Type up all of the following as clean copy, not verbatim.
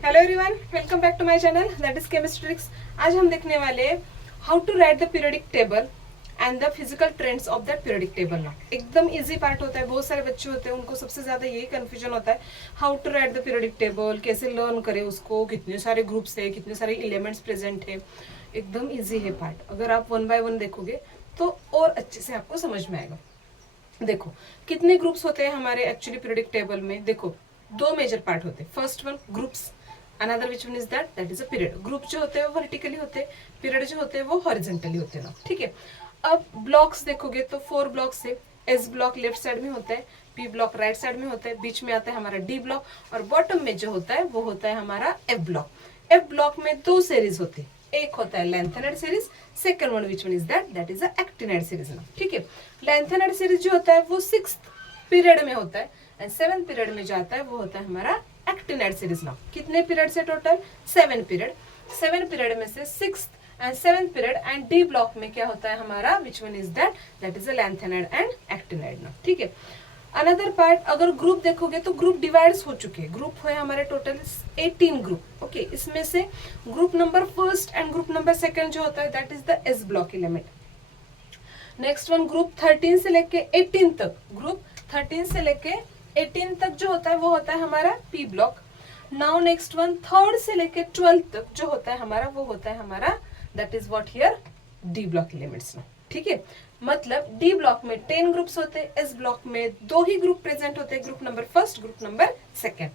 Hello everyone, welcome back to my channel that is Chemistrix. आज हम देखने वाले how to write the periodic table and the physical trends of that periodic table ना। एकदम easy part होता है। बहुत सारे बच्चे होते हैं उनको सबसे ज्यादा यही कंफ्यूजन होता है how to write the periodic table, कैसे लर्न करें उसको, कितने सारे ग्रुप्स है, कितने सारे एलिमेंट्स प्रेजेंट है। एकदम इजी है पार्ट। अगर आप वन बाय वन देखोगे तो और अच्छे से आपको समझ में आएगा। देखो कितने ग्रुप्स होते हैं हमारे एक्चुअली पीरियोडिक टेबल में। देखो दो मेजर पार्ट होते हैं। First one groups, another which one is that is a period. Group जो होते हैं वो वर्टिकली होते हैं, पीरियड जो होते हैं वो हॉरिजॉन्टली होते हैं ना। ठीक है। अब ब्लॉक्स देखोगे तो 4 ब्लॉक्स है। एस ब्लॉक लेफ्ट साइड में होता है, पी ब्लॉक राइट साइड में होता है, बीच में आता है हमारा डी ब्लॉक और बॉटम में जो होता है वो होता है हमारा एफ ब्लॉक। एफ ब्लॉक में 2 सीरीज होती है। एक होता है lanthanide series, second one which one is that is a actinide series ना। ठीक है। लेंथेनेड सीरीज जो होता है वो 6th पीरियड में होता है एंड 7th पीरियड में जाता है वो होता है हमारा एक्टिनेड सीरीज ना। कितने पीरियड से टोटल 7 पीरियड। 7 पीरियड में से 6th and 7th period and D block में क्या होता है हमारा which one is that is a lanthanide and actinide ना। ठीक है। अनदर पार्ट अगर ग्रुप देखोगे तो ग्रुप डिवाइड्स हो चुके हैं। ग्रुप है हमारे टोटल 18 ग्रुप। ओके। इसमें से group number first and group number second जो होता है that is the S block element. Next one group 13 से लेके 18 तक, ग्रुप 13 से लेके 18 तक जो होता है वो होता है हमारा P block. Now next one 3rd से लेके 12th तक जो होता है हमारा वो होता है हमारा that is what here D block elements ना। ठीक है। मतलब डी ब्लॉक में 10 ग्रुप्स होते हैं, एस ब्लॉक में 2 ही ग्रुप प्रेजेंट होते हैं, group number first, group number second.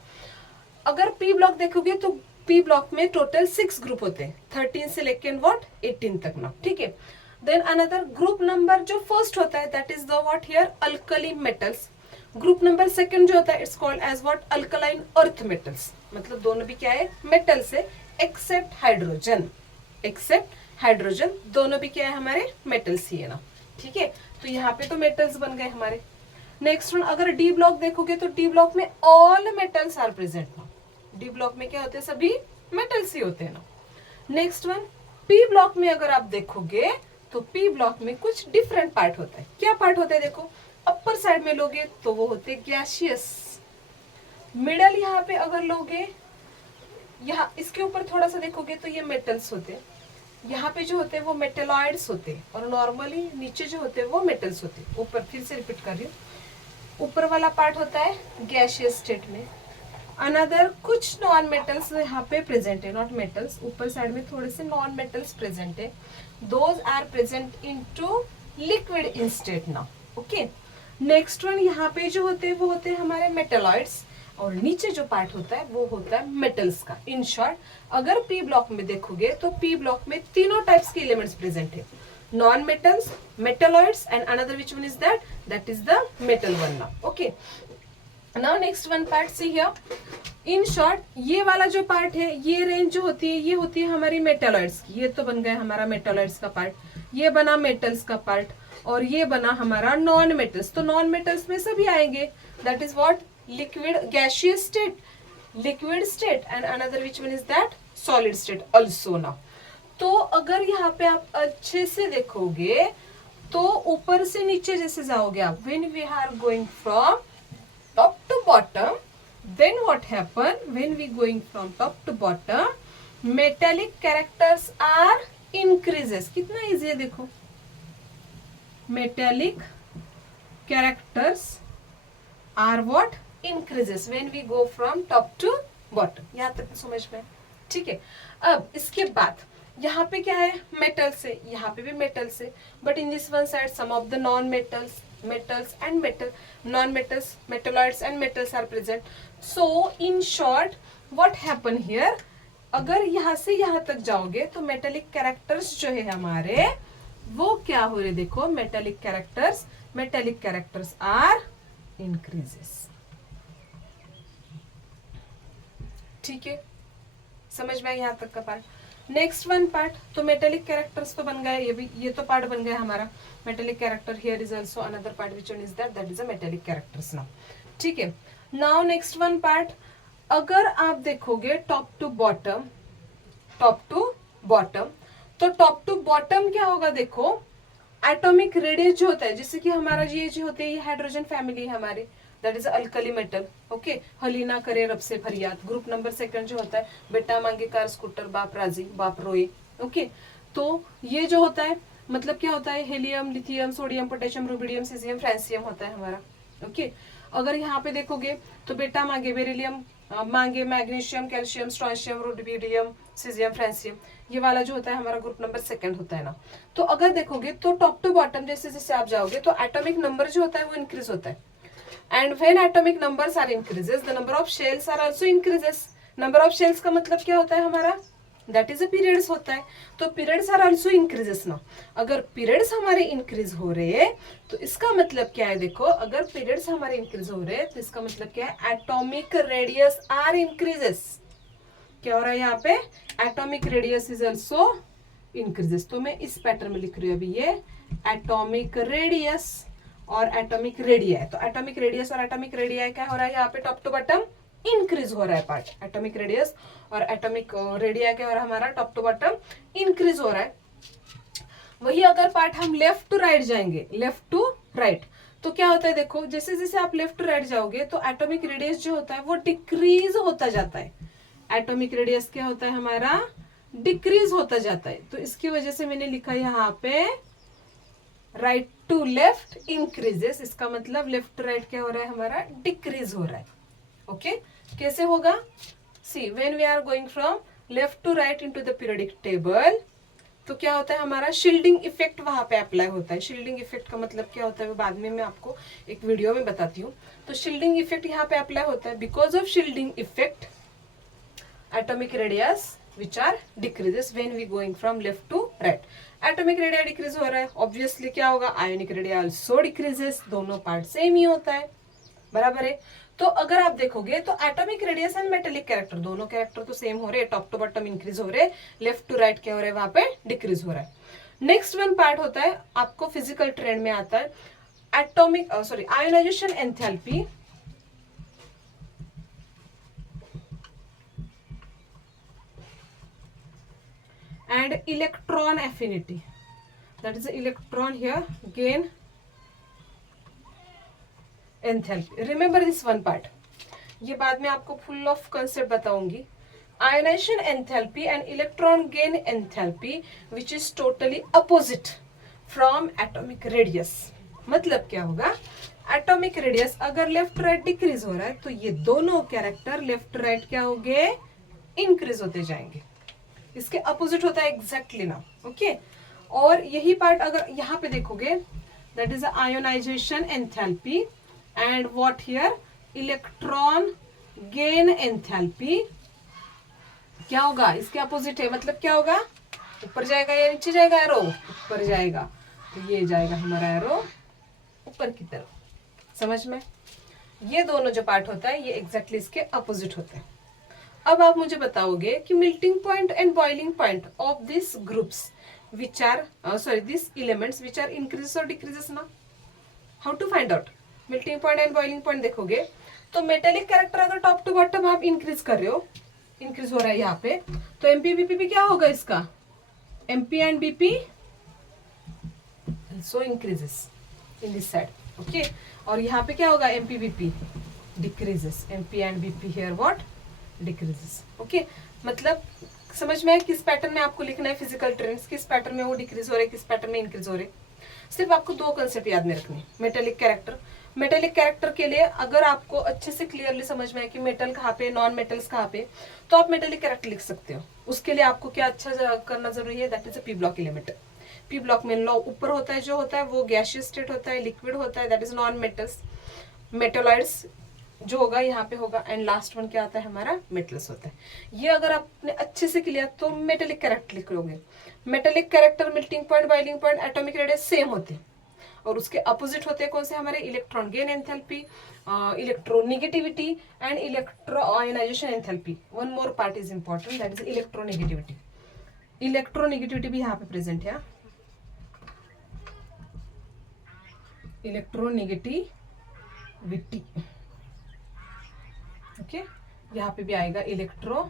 अगर पी ब्लॉक देखोगे तो पी ब्लॉक में टोटल 6 ग्रुप होते हैं, 13 से लेके व्हाट 18 तक ना। ठीक है। देन अनदर ग्रुप नंबर जो फर्स्ट होता है that is the what here alkali metals. Group number second जो होता है it's called as what alkaline earth metals. मतलब दोनों भी क्या है मेटल्स है एक्सेप्ट हाइड्रोजन। एक्सेप्ट हाइड्रोजन दोनों भी क्या है हमारे मेटल्स ही है ना। ठीक है। तो यहाँ पे तो मेटल्स बन गए हमारे। नेक्स्ट वन अगर डी ब्लॉक देखोगे तो डी ब्लॉक में ऑल मेटल्स आर प्रेजेंट ना। डी ब्लॉक में क्या होते हैं सभी मेटल्स ही होते हैं ना। नेक्स्ट वन पी ब्लॉक में अगर आप देखोगे तो पी ब्लॉक में कुछ डिफरेंट पार्ट होता है। क्या पार्ट होता है देखो, अपर साइड में लोगे तो वो होते गैसियस। मिडल यहाँ पे अगर लोगे, यहाँ इसके ऊपर थोड़ा सा देखोगे तो ये मेटल्स होते हैं। यहाँ पे जो होते हैं वो मेटेलॉइड्स होते हैं और नॉर्मली नीचे जो होते हैं वो मेटल्स होते हैं। ऊपर फिर से रिपीट कर रही हूँ, ऊपर वाला पार्ट होता है गैसियस स्टेट में। अनदर कुछ नॉन मेटल्स यहाँ पे प्रेजेंट है, नॉट मेटल्स, ऊपर साइड में थोड़े से नॉन मेटल्स प्रेजेंट है। Those are present into liquid in state now. Okay. Next one यहाँ पे जो होते हैं वो होते हैं हमारे मेटेलॉइड्स और नीचे जो पार्ट होता है वो होता है मेटल्स का। इन शॉर्ट अगर पी ब्लॉक में देखोगे तो पी ब्लॉक में तीनों टाइप्स के एलिमेंट्स प्रेजेंट है, non metals, metalloids and another which one is that is the metal one now. Okay. Now next one part see here. In short ये वाला जो पार्ट है ये रेंज जो होती है ये होती है हमारी मेटेलॉइड्स की। ये तो बन गया हमारा मेटेलॉइड्स का पार्ट, ये बना मेटल्स का पार्ट और ये बना हमारा नॉन मेटल्स। तो नॉन मेटल्स में सभी आएंगे that is what liquid gaseous state, liquid state and another which one is that solid state also now. तो अगर यहाँ पे आप अच्छे से देखोगे तो ऊपर से नीचे जैसे जाओगे आप, when we are going from top to bottom, then what happen when we going from top to bottom, metallic characters are increases। कितना इजी है देखो, metallic characters are what increases when we go from top to bottom। यहाँ तक समझ में? ठीक है। अब इसके बाद यहाँ पे क्या है मेटल्स है, यहाँ पे भी मेटल्स है, but in this one side some of the non metals, metals and metal, non-metals, metalloids and metals are present. So in short what happen here, अगर यहाँ से यहाँ तक जाओगे तो मेटेलिक कैरेक्टर्स जो है हमारे वो क्या हो रहे देखो, मेटेलिक कैरेक्टर्स आर इंक्रीजेस। ठीक है, समझ में यहाँ तक का पार्ट। नेक्स्ट वन पार्ट तो मेटेलिक कैरेक्टर्स तो बन गए, ये तो पार्ट बन गया हमारा metallic character. Here is also another part which one is that is a metallic characters now. ठीक है। नाउ नेक्स्ट वन पार्ट अगर आप देखोगे टॉप टू बॉटम, तो टॉप टू बॉटम क्या होगा देखो, एटॉमिक रेडियस जो होता है, जैसे कि हमारा ये जो होते हैं ये हाइड्रोजन फैमिली है हमारे, that is alkali metal. Okay, हलीना करे रब से फरियाद। ग्रुप नंबर सेकंड जो होता है, बेटा मांगे कार स्कूटर बाप राजी बाप रोए। ओके, तो ये जो होता है मतलब क्या होता है, helium, lithium, sodium, potassium, rubidium, caesium, francium होता है हमारा। ओके, अगर यहाँ पे देखोगे तो बेटा मांगे बेरिलियम, मांगे magnesium, calcium, strontium, rubidium, caesium, francium, ये वाला जो होता है हमारा ग्रुप नंबर सेकंड होता है ना। तो अगर देखोगे तो टॉप टू बॉटम जैसे जैसे आप जाओगे तो एटॉमिक नंबर जो होता है वो इंक्रीज होता है। And when atomic numbers are increases the number of shells are also increases. Number of shells का मतलब क्या होता है हमारा, दैट इज अ पीरियड्स होता है। तो पीरियड्स आर आल्सो इंक्रीजेस ना। अगर पीरियड्स हमारे इंक्रीज हो रहे हैं तो इसका मतलब क्या है, देखो अगर पीरियड्स हमारे इंक्रीज हो रहे हैं तो इसका मतलब क्या है, एटॉमिक रेडियस आर इंक्रीजेस। क्या हो रहा है यहाँ पे, atomic radius is also increases. तो मैं इस पैटर्न में लिख रही हूँ अभी, ये एटॉमिक रेडियस और एटॉमिक रेडिया। तो एटॉमिक रेडियस और एटॉमिक रेडिया क्या हो रहा है यहाँ पे, टॉप टू बॉटम इंक्रीज हो रहा है पार्ट। एटॉमिक रेडियस और एटॉमिक रेडिया क्या हो रहा है हमारा, टॉप टू बॉटम इंक्रीज हो रहा है। वही अगर पार्ट हम लेफ्ट टू राइट जाएंगे, लेफ्ट टू राइट, तो क्या होता है, देखो जैसे जैसे आप लेफ्ट टू राइट जाओगे तो एटॉमिक रेडियस जो होता है वो डिक्रीज होता जाता है। एटॉमिक रेडियस क्या होता है हमारा, डिक्रीज होता जाता है। तो इसकी वजह से मैंने लिखा यहाँ पे राइट टू लेफ्ट इंक्रीजेस। इसका मतलब लेफ्ट टू राइट क्या हो रहा है हमारा, डिक्रीज हो रहा है। ओके, कैसे होगा, see when we are going from left to right into the periodic table, तो क्या होता है हमारा, शील्डिंग इफेक्ट वहां पे अप्लाई होता है। शील्डिंग इफेक्ट का मतलब क्या होता है वो बाद में मैं आपको एक वीडियो में बताती हूँ। तो शील्डिंग इफेक्ट यहाँ पे अप्लाई होता है। Because of shielding effect atomic radius which are decreases when we going from left to right. Atomic radii decrease हो रहा है, ऑब्वियसली क्या होगा, आयोनिक रेडिया आल्सो डिक्रीजेस। दोनों पार्ट सेम ही होता है, बराबर है। तो अगर आप देखोगे तो atomic radius and metallic character, दोनों कैरेक्टर तो सेम हो रहे हैं, टॉप टू बॉटम इंक्रीज हो रहे हैं, लेफ्ट टू राइट क्या हो रहा है वहां पे, डिक्रीज हो रहा है। नेक्स्ट वन पार्ट होता है आपको फिजिकल ट्रेंड में आता है, atomic sorry ionisation enthalpy and electron affinity, that is the electron here gain enthalpy. Remember this one part, ये बाद में आपको फुल ऑफ कंसेप्ट बताऊंगी। Ionisation enthalpy and electron gain enthalpy which is totally opposite from atomic radius. मतलब क्या होगा, atomic radius अगर left right decrease हो रहा है तो ये दोनों कैरेक्टर लेफ्ट राइट क्या होंगे, इंक्रीज होते जाएंगे। इसके अपोजिट होता है एग्जैक्टली ना। ओके, और यही पार्ट अगर यहाँ पे देखोगे, that is ionisation enthalpy and what here, electron gain enthalpy. क्या होगा, इसके अपोजिट है। मतलब क्या होगा, ऊपर जाएगा या नीचे जाएगा, एरो ऊपर जाएगा, तो ये जाएगा हमारा एरो ऊपर की तरफ। समझ में, ये दोनों जो पार्ट होता है ये एग्जैक्टली इसके अपोजिट होता है। अब आप मुझे बताओगे कि melting point and boiling point of this groups which are this elements which are increases और डिक्रीजेस ना, how to find out. Melting point and boiling point देखोगे तो मेटेलिक कैरेक्टर अगर टॉप टू बॉटम आप इंक्रीज कर रहे हो, increase हो रहा है यहाँ पे, तो एमपी बीपी भी क्या होगा इसका, MP and BP also increases in this side. Okay, और यहाँ पे क्या होगा, MP BP decreases, MP and BP here what decreases. Okay, मतलब समझ में किस पैटर्न में आपको लिखना है फिजिकल ट्रेंड्स, किस पैटर्न में वो डिक्रीज हो रहे, किस पैटर्न में इंक्रीज हो रहे। सिर्फ आपको दो कंसेप्ट याद में रखने, मेटेलिक कैरेक्टर। मेटेलिक कैरेक्टर के लिए अगर आपको अच्छे से क्लियरली समझ में आए कि मेटल कहाँ पे, नॉन मेटल्स कहाँ पे, तो आप मेटेलिक कैरेक्टर लिख सकते हो। उसके लिए आपको क्या अच्छा करना जरूरी है, that is a P block element. P block में लॉ ऊपर होता है, जो होता है वो गैसियस स्टेट होता है, लिक्विड होता है, दैट इज नॉन मेटल्स। मेटोलाइट्स जो होगा यहाँ पे होगा, एंड लास्ट वन क्या आता है हमारा, मेटल्स होता है। ये अगर आपने अच्छे से क्लियर तो मेटेलिक कैरेक्टर लिख लोगे। Metallic character, melting point, boiling point, atomic radius same होते हैं, और उसके अपोजिट होते हैं कौन से हमारे, electron gain enthalpy, electronegativity and electro ionisation enthalpy. One more part is important, that is electronegativity. Electronegativity भी यहाँ पे प्रेजेंट है, इलेक्ट्रोनेगेटिविटी। ओके, यहाँ पे भी आएगा इलेक्ट्रो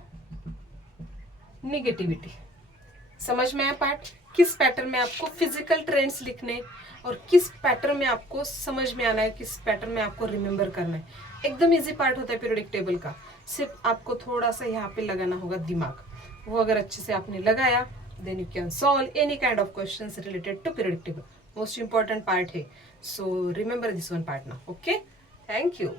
नेगेटिविटी। समझ में आया पार्ट। किस पैटर्न में आपको फिजिकल ट्रेंड्स लिखने और किस पैटर्न में आपको समझ में आना है, किस पैटर्न में आपको रिमेम्बर करना है। एकदम इजी पार्ट होता है पीरियोडिक टेबल का। सिर्फ आपको थोड़ा सा यहाँ पे लगाना होगा दिमाग। वो अगर अच्छे से आपने लगाया, then you can solve any kind of questions related to periodic table. Most important part है, so remember this one part now. Okay, thank you.